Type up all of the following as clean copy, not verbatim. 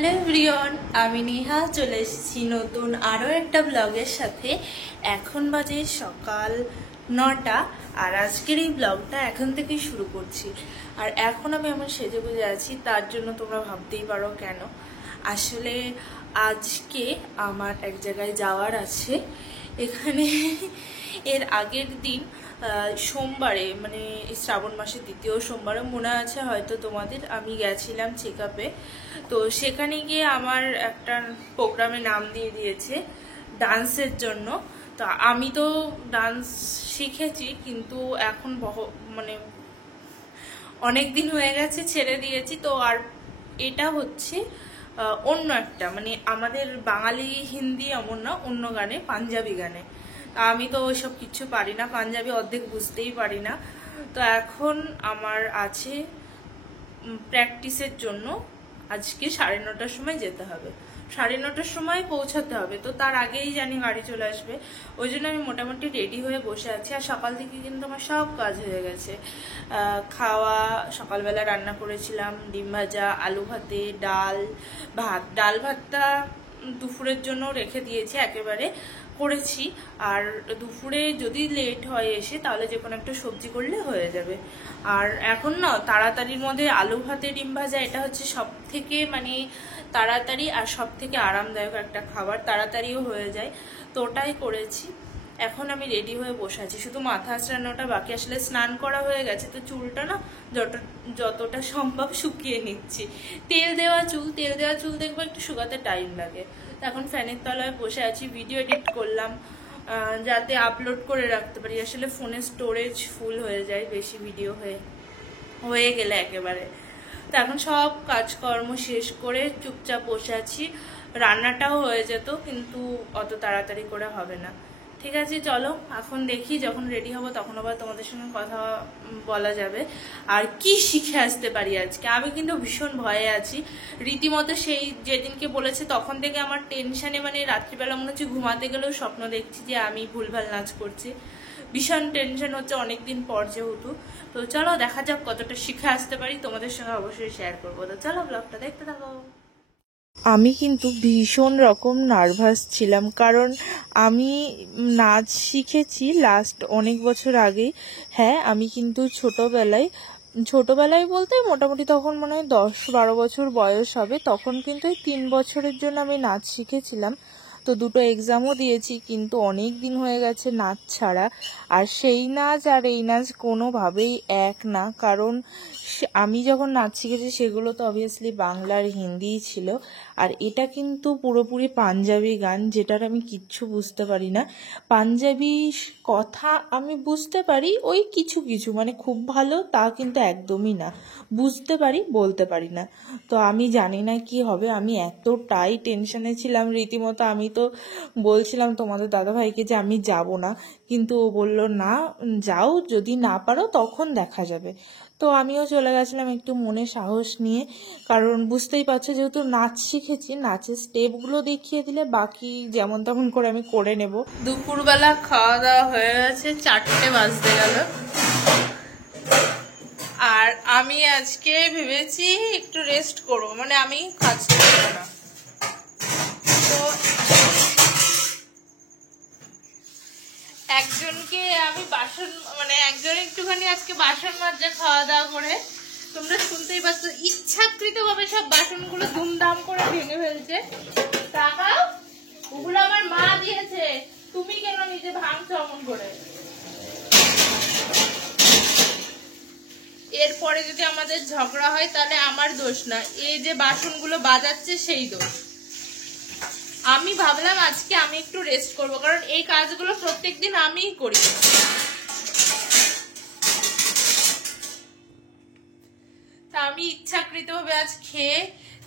Hello everyone, আমি নেহা চলে এসেছি নতুন আরও একটা ব্লগের সাথে। এখন বাজে সকাল 9টা আর আজকের এই ব্লগটা এখন থেকেই শুরু করছি। আর এখন আমি আমার সেজে গুজে আছি, তার জন্য তোমরা ভাবতেই পারো কেন। আসলে আজকে আমার এক জায়গায় যাওয়ার আছে। এখানে এর আগের দিন সোমবারে, মানে শ্রাবণ মাসের দ্বিতীয় সোমবারে মনে আছে হয়তো তোমাদের, আমি গেছিলাম চেক আপে। তো সেখানে গিয়ে আমার একটা প্রোগ্রামে নাম দিয়ে দিয়েছে ডান্সের জন্য। তো আমি তো ডান্স শিখেছি, কিন্তু এখন মানে অনেক দিন হয়ে গেছে ছেড়ে দিয়েছি। তো আর এটা হচ্ছে অন্য একটা, মানে আমাদের বাঙালি হিন্দি এমন না, অন্য গানে, পাঞ্জাবি গানে। আমি তো ওইসব কিছু পারি না, পাঞ্জাবি অর্ধেক বুঝতেই পারি না। তো এখন আমার আছে প্র্যাকটিসের জন্য আজকে 9:30টার সময় যেতে হবে, 9:30টার সময় পৌঁছাতে হবে। তো তার আগেই জানি গাড়ি চলে আসবে, ওই জন্য আমি মোটামুটি রেডি হয়ে বসে আছি। আর সকাল থেকে কিন্তু আমার সব কাজ হয়ে গেছে। খাওয়া, সকালবেলা রান্না করেছিলাম ডিম ভাজা, আলু ভাতে, ডাল ভাতটা দুপুরের জন্য রেখে দিয়েছি, একেবারে করেছি। আর দুপুরে যদি লেট হয় এসে, তাহলে যে কোনো একটা সবজি করলে হয়ে যাবে। আর এখন না তাড়াতাড়ির মধ্যে আলু ভাতে ডিম ভাজা, এটা হচ্ছে সব থেকে মানে তাড়াতাড়ি আর সব থেকে আরামদায়ক একটা খাবার, তাড়াতাড়িও হয়ে যায়। তো ওটাই করেছি। এখন আমি রেডি হয়ে বসে আছি, শুধু মাথা আঁচড়ানোটা বাকি। আসলে স্নান করা হয়ে গেছে, তো চুলটা না যতটা সম্ভব শুকিয়ে নিচ্ছি। তেল দেওয়া চুল দেখবো একটু শুকাতে টাইম লাগে। তো এখন ফ্যানের তলায় বসে আছি, ভিডিও এডিট করলাম যাতে আপলোড করে রাখতে পারি। আসলে ফোনের স্টোরেজ ফুল হয়ে যায় বেশি ভিডিও হয়ে গেলে একেবারে। তো এখন সব কাজকর্ম শেষ করে চুপচাপ বসে আছি। রান্নাটাও হয়ে যেত, কিন্তু অত তাড়াতাড়ি করে হবে না। ঠিক আছে, চলো এখন দেখি, যখন রেডি হব তখন আবার তোমাদের সঙ্গে কথা বলা যাবে। আর কি শিখে আসতে পারি আজকে, আমি কিন্তু ভীষণ ভয়ে আছি রীতিমতো। সেই যেদিনকে বলেছে তখন থেকে আমার টেনশনে, মানে রাত্রিবেলা মনে হচ্ছে ঘুমাতে গেলেও স্বপ্ন দেখছি যে আমি ভুলভাল নাচ করছি। ভীষণ টেনশন হচ্ছে অনেকদিন পর যেহেতু। তো চলো দেখা যাক কতটা শিখে আসতে পারি, তোমাদের সঙ্গে অবশ্যই শেয়ার করবো। তো চলো ব্লগটা দেখতে থাকো। আমি কিন্তু ভীষণ রকম নার্ভাস ছিলাম, কারণ আমি নাচ শিখেছি লাস্ট অনেক বছর আগে। হ্যাঁ, আমি কিন্তু ছোটবেলায় বলতে মোটামুটি তখন মনে হয় 10-12 বছর বয়স হবে, তখন কিন্তু এই 3 বছরের জন্য আমি নাচ শিখেছিলাম। তো দুটো এক্সামও দিয়েছি, কিন্তু অনেক দিন হয়ে গেছে নাচ ছাড়া। আর সেই নাচ আর এই নাচ কোনোভাবেই এক না, কারণ আমি যখন নাচ শিখেছি সেগুলো তো অবভিয়াসলি বাংলা আর হিন্দিই ছিল। আর এটা কিন্তু পুরোপুরি পাঞ্জাবি গান, যেটার আমি কিচ্ছু বুঝতে পারি না। পাঞ্জাবি কথা আমি বুঝতে পারি ওই কিছু কিছু, মানে খুব ভালো তা কিন্তু একদমই না, বুঝতে পারি বলতে পারি না। তো আমি জানি না কি হবে, আমি এতটাই টেনশনে ছিলাম রীতিমতো। আমি তো বলছিলাম তোমাদের দাদাভাইকে যে আমি যাব না, কিন্তু ও বলল না যাও, যদি না পারো তখন দেখা যাবে। তো আমিও চলে গেছিলাম একটু মনে সাহস নিয়ে, কারণ বুঝতেই পারছো যেহেতু নাচ শিখেছি, নাচের স্টেপগুলো দেখিয়ে দিলে বাকি যেমন তেমন করে আমি করে নেব। দুপুরবেলা খাওয়া দাওয়া হয়ে গেছে, 4টে বাজতে গেল। আর আমি আজকে ভেবেছি একটু রেস্ট করবো, মানে আমি কাজ করবো না। তো একজনকে আমি একজন একটুখানি আজকে বাসন মাজা খাওয়া দাওয়া করে, তোমরা শুনতেই পাচ্ছ ইচ্ছাকৃতভাবে সব বাসনগুলো ধুমধাম করে ভেঙে ফেলছে। টাকা ওগুলো আমার মা দিয়েছে, তুমি কেন নিজে ভাঙছো অমন করে? এরপরে যদি আমাদের ঝগড়া হয় তাহলে আমার দোষ না, এই যে বাসনগুলো বাজাচ্ছে সেই দোষ। আমি ভাবলাম আজকে আমি একটু রেস্ট করব, কারণ এই কাজগুলো প্রত্যেকদিন আমিই করি। তা আমি ইচ্ছাকৃতভাবে আজ খেয়ে,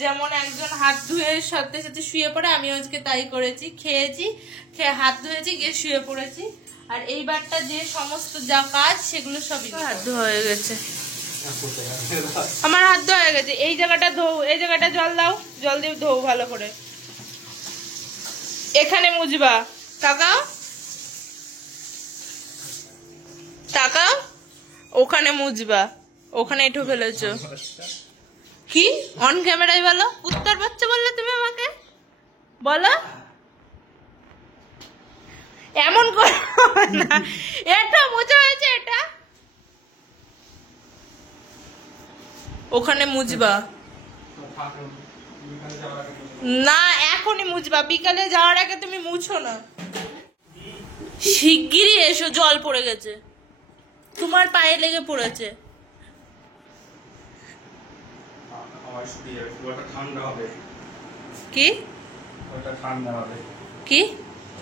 যেমন একজন হাত ধুয়ে সাথে সাথে শুয়ে পড়ে, আমি আজকে তাই করেছি। খেয়েছি, খেয়ে হাত ধুয়েছি, গিয়ে শুয়ে পড়েছি। আর এইবারটা যে সমস্ত যা কাজ সেগুলো সবই হাত ধোয়া হয়ে গেছে। আমার হাত ধোয়া হয়ে গেছে। এই জায়গাটা ধো, এই জায়গাটা জল দাও, জল দিয়ে ধো ভালো করে। এখানে মুজবা, তাকাও তাকাও, ওখানে মুজবা, ওখানে এঁঠো ফেলেছো। কি অন ক্যামেরায় বলো? কুত্তার বাচ্চা বললে না, এটা মোছা হয়েছে, এটা ওখানে মুছবা না, এখনই মুছবা, বিকালে যাওয়ার আগে তুমি মুছো না। শিগগিরই এসো, জল পড়ে গেছে, তোমার পায়ে লেগে পড়েছে। কি কি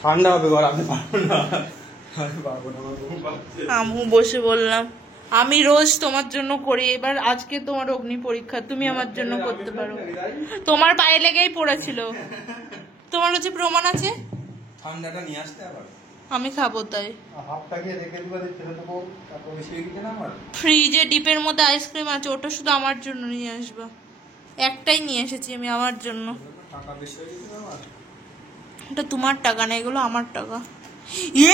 ঠান্ডা হবে, আমু বসে বললাম আমি রোজ তোমার জন্য করি, এবার আজকে তোমার অগ্নি পরীক্ষা, তুমি আমার জন্য করতে পারো। তোমার পায়ে লেগেই পড়েছিল, তোমার কাছে প্রমাণ আছে। ঠান্ডাটা নিয়ে আসতে আবার আমি খাবো তাই। হাফটা খেয়ে রেখে দিবা, ছেলে তো তারপর বেশি হয়ে গেছে না আমার। ফ্রিজে ডিপের মধ্যে আইসক্রিম আছে, ওটা শুধু আমার জন্য নিয়ে আসবা। একটাই নিয়ে এসেছি আমি আমার জন্য। টাকা বেশি হয়ে গেছে আমার। এটা তোমার টাকা না, এগুলো আমার টাকা।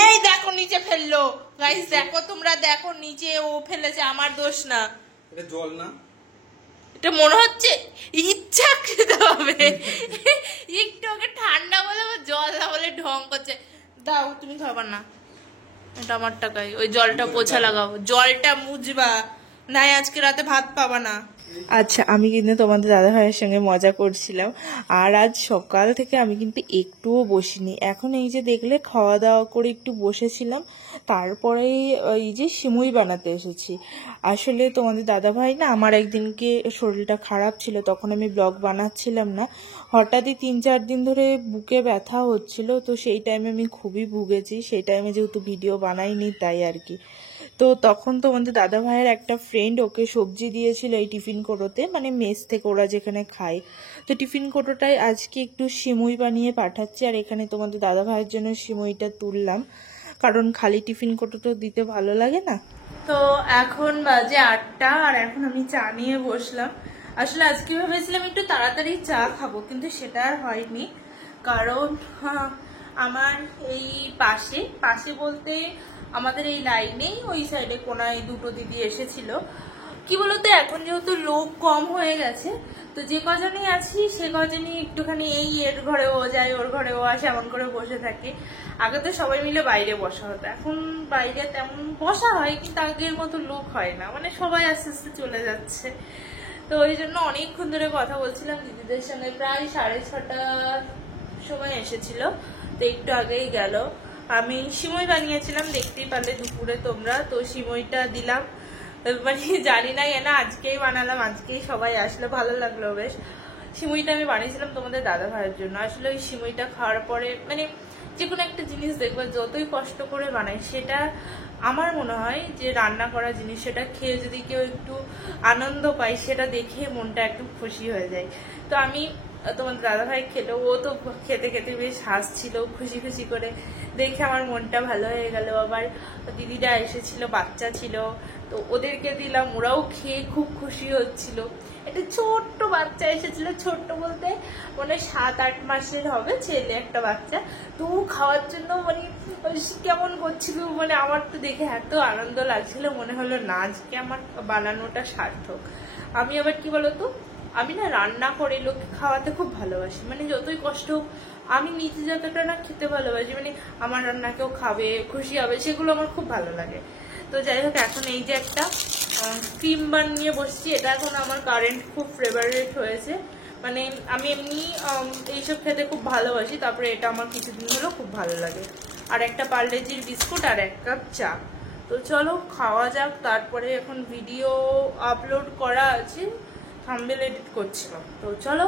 এই দেখো নিচে ফেললো, গাইস দেখো, তোমরা দেখো নিচে ও ফেলেছে, আমার দোষ না। এটা জল না, এটা মনে হচ্ছে ইচ্ছা খেতে হবে। একটু ওকে ঠান্ডা বলে জল না বলে ঢং করছে। দাও, তুমি খাবার না, এটা আমার টাকাই। ওই জলটা পোছা লাগাও, জলটা মুছবা, নাই আজকে রাতে ভাত পাবা না। আচ্ছা, আমি কিন্তু তোমাদের দাদা ভাইয়ের সঙ্গে মজা করছিলাম, আর আজ সকাল থেকে আমি কিন্তু একটুও বসিনি। এখন এই যে দেখলে খাওয়া দাওয়া করে একটু বসেছিলাম, তারপরে এই যে সিমুই বানাতে এসেছি। আসলে তোমাদের দাদা ভাই না, আমার একদিনকে শরীরটা খারাপ ছিল, তখন আমি ব্লগ বানাচ্ছিলাম না, হঠাৎই 3-4 দিন ধরে বুকে ব্যথা হচ্ছিল, তো সেই টাইমে আমি খুবই ভুগেছি। সেই টাইমে যেহেতু ভিডিও বানাইনি তাই আর কি। তো তখন তোমাদের দাদা ভাইয়ের একটা ফ্রেন্ড ওকে সবজি দিয়েছিল এই টিফিন কোটোতে, মানে মেস থেকে ওরা যেখানে খায়, তো টিফিন কোটোটায় আজকে একটু সিমুই বানিয়ে পাঠাচ্ছি, আর এখানে তোমাদের দাদা ভাইয়ের জন্য সিমুইটা তুললাম, কারণ খালি টিফিন কোটো তো দিতে ভালো লাগে না। তো এখন বাজে 8টা, আর এখন আমি চা নিয়ে বসলাম। আসলে আজকে ভেবেছিলাম একটু তাড়াতাড়ি চা খাবো, কিন্তু সেটা আর হয়নি, কারণ আমার এই পাশে বলতে আমাদের এই লাইনেই ওই সাইডে কোনায় দুটো দিদি এসেছিল। কি বলতো, এখন যেহেতু লোক কম হয়ে গেছে, তো যে কজনই আছি সে কজনই একটুখানি এই এর ঘরে ও যায়, ওর ঘরে ও আসে, এমন করে বসে থাকে। আগে তো সবাই মিলে বাইরে বসা হতো, এখন বাইরে তেমন বসা হয়, কিন্তু আগের মতো লোক হয় না, মানে সবাই আস্তে আস্তে চলে যাচ্ছে। তো ওই জন্য অনেকক্ষণ ধরে কথা বলছিলাম দিদিদের সঙ্গে, প্রায় 6:30টার সময় এসেছিল, তো একটু আগেই গেল। আমি সিমই বানিয়েছিলাম, দেখতেই পারলে দুপুরে তোমরা, তো সিমইটা দিলাম, মানে জানি না কেন আজকেই বানালাম, আজকেই সবাই আসলে, ভালো লাগলো বেশ। সিমইটা আমি বানিয়েছিলাম তোমাদের দাদা ভাইয়ের জন্য। আসলে ওই সিমইটা খাওয়ার পরে, মানে যে কোনো একটা জিনিস দেখবো যতই কষ্ট করে বানাই, সেটা আমার মনে হয় যে রান্না করা জিনিস, সেটা খেয়ে যদি কেউ একটু আনন্দ পায়, সেটা দেখে মনটা একটু খুশি হয়ে যায়। তো আমি তোমার দাদা ভাই খেলো, ও তো খেতে খেতে বেশ হাসছিল খুশি খুশি করে, দেখে আমার মনটা ভালো হয়ে গেল। আবার দিদিরা এসেছিল, বাচ্চা ছিল, তো ওদেরকে দিলাম, ওরাও খেয়ে খুব খুশি হচ্ছিল। একটা ছোট্ট বাচ্চা এসেছিল, ছোট্ট বলতে মানে 7-8 মাসের হবে, ছেলে একটা বাচ্চা, তো খাওয়ার জন্য মানে কেমন করছিল, মানে আমার তো দেখে এত আনন্দ লাগছিল, মনে হলো না আজকে আমার বানানোটা সার্থক। আমি আবার কি বলতো, আমি না রান্না করে লোককে খাওয়াতে খুব ভালোবাসি, মানে যতই কষ্ট হোক, আমি নিজে যতটা না খেতে ভালোবাসি, মানে আমার রান্না কেউ খাবে, খুশি হবে, সেগুলো আমার খুব ভালো লাগে। তো যাই হোক, এখন এই যে একটা ক্রিম বান নিয়ে বসছি, এটা এখন আমার কারেন্ট খুব ফেভারিট হয়েছে, মানে আমি এমনি এইসব খেতে খুব ভালোবাসি, তারপরে এটা আমার কিছুদিন হলেও খুব ভালো লাগে। আর একটা পার্লেজির বিস্কুট আর 1 কাপ চা। তো চলো খাওয়া যাক, তারপরে এখন ভিডিও আপলোড করা আছে, থাম্বনেল এডিট করছিলাম, তো চলো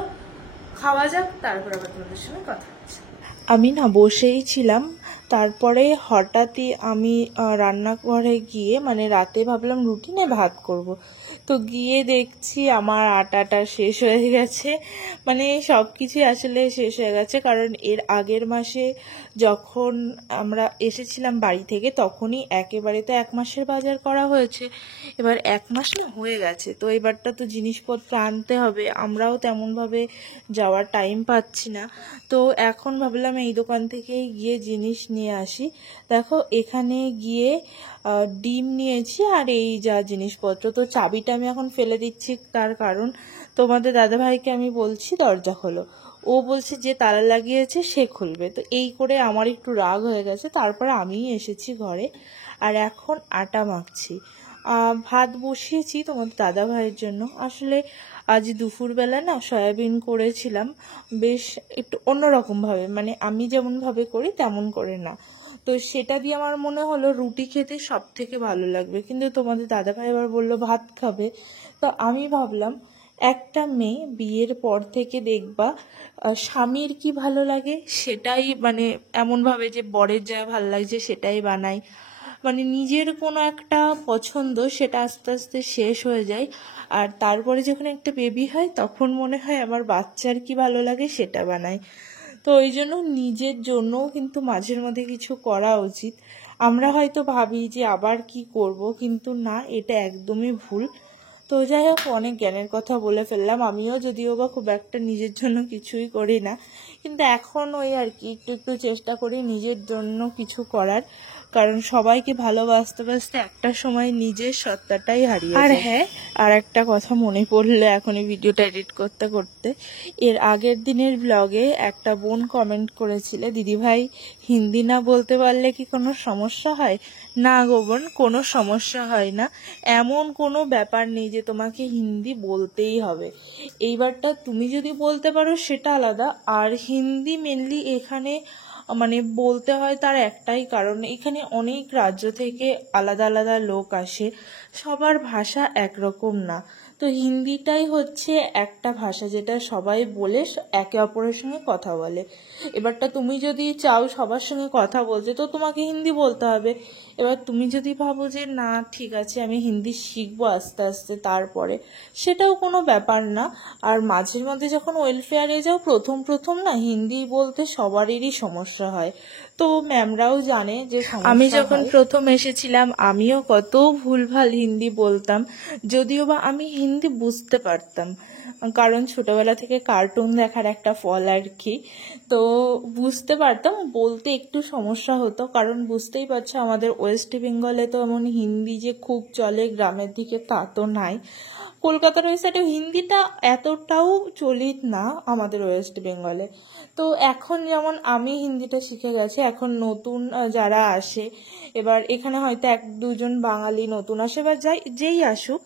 খাওয়া যাক, তারপর আবার তোমাদের সঙ্গে কথা হচ্ছে। আমি না বসেই ছিলাম, তারপরে হঠাৎই আমি রান্নাঘরে গিয়ে, মানে রাতে ভাবলাম রুটি না ভাত করব, তো গিয়ে দেখছি আমার আটাটা শেষ হয়ে গেছে, মানে সব কিছুই আসলে শেষ হয়ে গেছে। কারণ এর আগের মাসে যখন আমরা এসেছিলাম বাড়ি থেকে, তখনই একেবারে তো 1 মাসের বাজার করা হয়েছে, এবার 1 মাস না হয়ে গেছে, তো এবারটা তো জিনিসপত্র আনতে হবে, আমরাও তেমনভাবে যাওয়ার টাইম পাচ্ছি না। তো এখন ভাবলাম এই দোকান থেকেই গিয়ে জিনিস নিয়ে আসি। দেখো এখানে গিয়ে ডিম নিয়েছি আর এই যা জিনিসপত্র, তো চাবিটা আমি এখন ফেলে দিচ্ছি, তার কারণ তোমাদের দাদাভাইকে আমি বলছি দরজা খোলো, ও বলছে যে তালা লাগিয়েছে সে খুলবে। তো এই করে আমার একটু রাগ হয়ে গেছে, তারপরে আমিই এসেছি ঘরে। আর এখন আটা মাখছি। ভাত বসিয়েছি তোমাদের দাদা ভাইয়ের জন্য। আসলে আজ দুপুরবেলা না সয়াবিন করেছিলাম বেশ একটু অন্যরকমভাবে, মানে আমি যেমনভাবে করি তেমন করে না। তো সেটা দিয়ে আমার মনে হলো রুটি খেতে সব থেকে ভালো লাগবে, কিন্তু তোমাদের দাদা ভাই আবার বললো ভাত খাবে। তো আমি ভাবলাম একটা মেয়ে বিয়ের পর থেকে দেখবা স্বামীর কি ভালো লাগে সেটাই, মানে এমনভাবে যে বরের যা ভালো লাগছে সেটাই বানাই, মানে নিজের কোনো একটা পছন্দ সেটা আস্তে আস্তে শেষ হয়ে যায়। আর তারপরে যখন একটা বেবি হয় তখন মনে হয় আমার বাচ্চার কি ভালো লাগে সেটা বানাই। তো ওই জন্য নিজের জন্যও কিন্তু মাঝের মধ্যে কিছু করা উচিত। আমরা হয়তো ভাবি যে আবার কি করব, কিন্তু না, এটা একদমই ভুল। তো যাই হোক, অনেক জ্ঞানের কথা বলে ফেললাম। আমিও যদিও বা খুব একটা নিজের জন্য কিছুই করি না, কিন্তু এখন ওই আর কি একটু একটু চেষ্টা করি নিজের জন্য কিছু করার, কারণ সবাইকে ভালোবাসতে বাসতে একটা সময় নিজের সত্তাটাই হারিয়ে যায়। আর হ্যাঁ, আর একটা কথা মনে পড়লো এখন এই ভিডিওটা এডিট করতে করতে, এর আগের দিনের ব্লগে একটা বোন কমেন্ট করেছিলে, দিদিভাই হিন্দি না বলতে পারলে কি কোনো সমস্যা হয়? না গো বোন, কোনো সমস্যা হয় না। এমন কোনো ব্যাপার নেই যে তোমাকে হিন্দি বলতেই হবে। এইবারটা তুমি যদি বলতে পারো সেটা আলাদা। আর হিন্দি মেনলি এখানে মানে বলতে হয় তার একটাই কারণ, এখানে অনেক রাজ্য থেকে আলাদা আলাদা লোক আসে, সবার ভাষা একরকম না। তো হিন্দিটাই হচ্ছে একটা ভাষা যেটা সবাই বলে একে অপরের সঙ্গে কথা বলে। এবারটা তুমি যদি চাও সবার সঙ্গে কথা বলতে, তো তোমাকে হিন্দি বলতে হবে। এবার তুমি যদি ভাবো যে না ঠিক আছে আমি হিন্দি শিখবো আস্তে আস্তে তারপরে, সেটাও কোনো ব্যাপার না। আর মাঝের মধ্যে যখন ওয়েলফেয়ারে যাও প্রথম প্রথম না হিন্দি বলতে সবারই সমস্যা হয়। তো ম্যামরাও জানে যে আমি যখন প্রথম এসেছিলাম আমিও কত ভুলভাল হিন্দি বলতাম, যদিও বা আমি হিন্দি বুঝতে পারতাম, কারণ ছোটবেলা থেকে কার্টুন দেখার একটা ফল আর কি। তো বুঝতে পারতাম, বলতে একটু সমস্যা হতো, কারণ বুঝতেই পারছো আমাদের ওয়েস্ট বেঙ্গলে তো এমন হিন্দি যে খুব চলে গ্রামের দিকে তা তো নাই। কলকাতার ওই সাইডে হিন্দিটা এতটাও চলিত না আমাদের ওয়েস্ট বেঙ্গলে। তো এখন যেমন আমি হিন্দিটা শিখে গেছি, এখন নতুন যারা আসে, এবার এখানে হয়তো এক দুজন বাঙালি নতুন আসে বা যেই আসুক,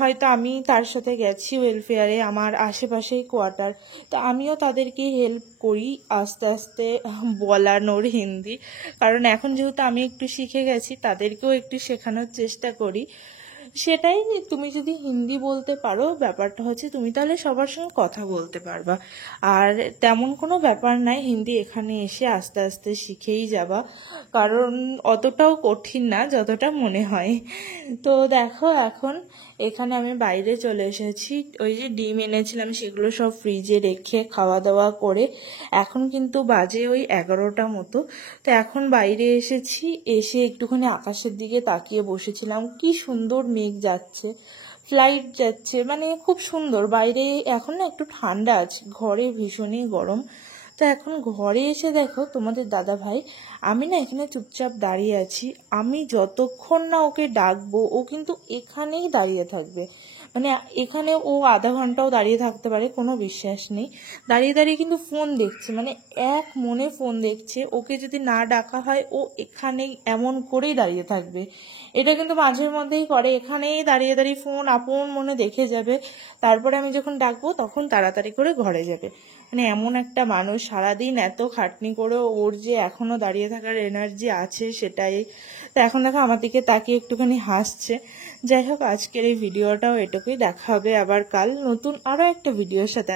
হয়তো আমি তার সাথে গেছি ওয়েলফেয়ারে, আমার আশেপাশেই কোয়ার্টার, তো আমিও তাদেরকে হেল্প করি আস্তে আস্তে বলানোর হিন্দি, কারণ এখন যেহেতু আমি একটু শিখে গেছি তাদেরকেও একটু শেখানোর চেষ্টা করি। সেটাই, তুমি যদি হিন্দি বলতে পারো ব্যাপারটা হচ্ছে তুমি তাহলে সবার সঙ্গে কথা বলতে পারবা। আর তেমন কোনো ব্যাপার নাই, হিন্দি এখানে এসে আস্তে আস্তে শিখেই যাবা, কারণ অতটাও কঠিন না যতটা মনে হয়। তো দেখো এখন এখানে আমি বাইরে চলে এসেছি, ওই যে ডিম এনেছিলাম সেগুলো সব ফ্রিজে রেখে খাওয়া দাওয়া করে এখন কিন্তু বাজে ওই 11টা মতো। তো এখন বাইরে এসেছি, এসে একটুখানি আকাশের দিকে তাকিয়ে বসেছিলাম। কি সুন্দর মেঘ যাচ্ছে, ফ্লাইট যাচ্ছে, মানে খুব সুন্দর। বাইরে এখন না একটু ঠান্ডা আছে, ঘরে ভীষণই গরম। তো এখন ঘরে এসে দেখো তোমাদের দাদা ভাই, আমি না এখানে চুপচাপ দাঁড়িয়ে আছি, আমি যতক্ষণ না ওকে ডাকবো ও কিন্তু এখানেই দাঁড়িয়ে থাকবে। মানে এখানে ও আধা ঘন্টাও দাঁড়িয়ে থাকতে পারে, কোনো বিশ্বাস নেই। দাঁড়িয়ে দাঁড়িয়ে কিন্তু ফোন দেখছে, মানে এক মনে ফোন দেখছে। ওকে যদি না ডাকা হয় ও এখানেই এমন করেই দাঁড়িয়ে থাকবে। এটা কিন্তু মাঝের মধ্যেই করে, এখানেই দাঁড়িয়ে দাঁড়িয়ে ফোন আপন মনে দেখে যাবে, তারপরে আমি যখন ডাকবো তখন তাড়াতাড়ি করে ঘরে যাবে। মানে এমন একটা মানুষ, সারাদিন এত খাটনি করেও ওর যে এখনো দাঁড়িয়ে থাকার এনার্জি আছে সেটাই। তো এখন দেখো আমার দিকে তাকিয়ে একটুখানি হাসছে। যাই হোক, আজকের এই ভিডিওটাও এটুকুই, দেখা হবে আবার কাল নতুন আরো একটা ভিডিওর সাথে।